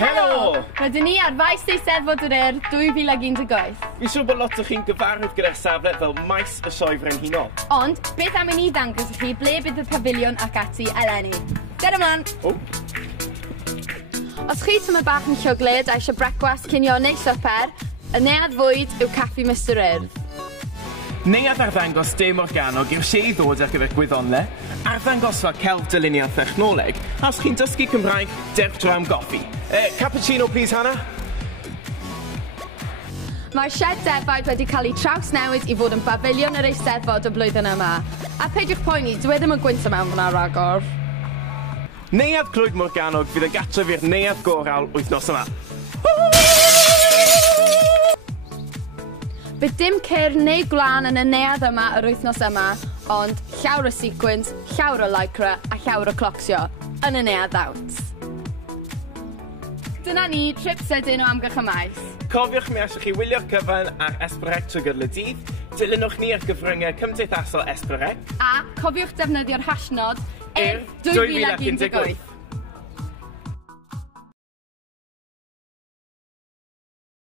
Helo! Rydyn ni ar faes Eisteddfod Urdd 2018. Fi'n siŵr bod lot o chi'n gyfarwydd gyda'r safle fel Maes y Sioe Frenhinol. Ond, beth am i ni ddangos i chi ble bydd y pafiliwn ac ati eleni? Ger ymlaen! Os chi tyma bach yn llwglyd a eisiau brecwast cinio neu swper, y neuadd fwyd yw Caffi Mr Urdd. Neuadd arddangos dim organog yw'r lle i ddod ar gyfer gwyddonle, arddangos fel celf dylunio thechnoleg, a os chi'n dysgu Cymraeg, dewch draw am goffi. Cappuccino, please, Hannah. Mae'r sied defaid wedi cael ei trawsnewid i fod yn bafiliwn yr Eisteddfod y blwyddyn yma. A peidiwch poeni, dwi ddim yn gwyntio mewn fyna ragor. Neuadd Clwyd Morganog fydd y gatref i'r neuadd gorawl wythnos yma. Bydd dim cyr neu gwlan yn y neuadd yma yr wythnos yma, ond llawer o sequins, llawer o lycra a llawer o clocsio yn y neuadd ddawt. Dyna ni, trip sydyn o amgylch y maes. Cofiwch mi allwch chi wylio'r cyfan ar Esbrec trwy gydol y dydd, dilynwch ni ar gyfryngau cymdeithasol Esbrec, a cofiwch defnyddio'r hashnod Urdd 2018.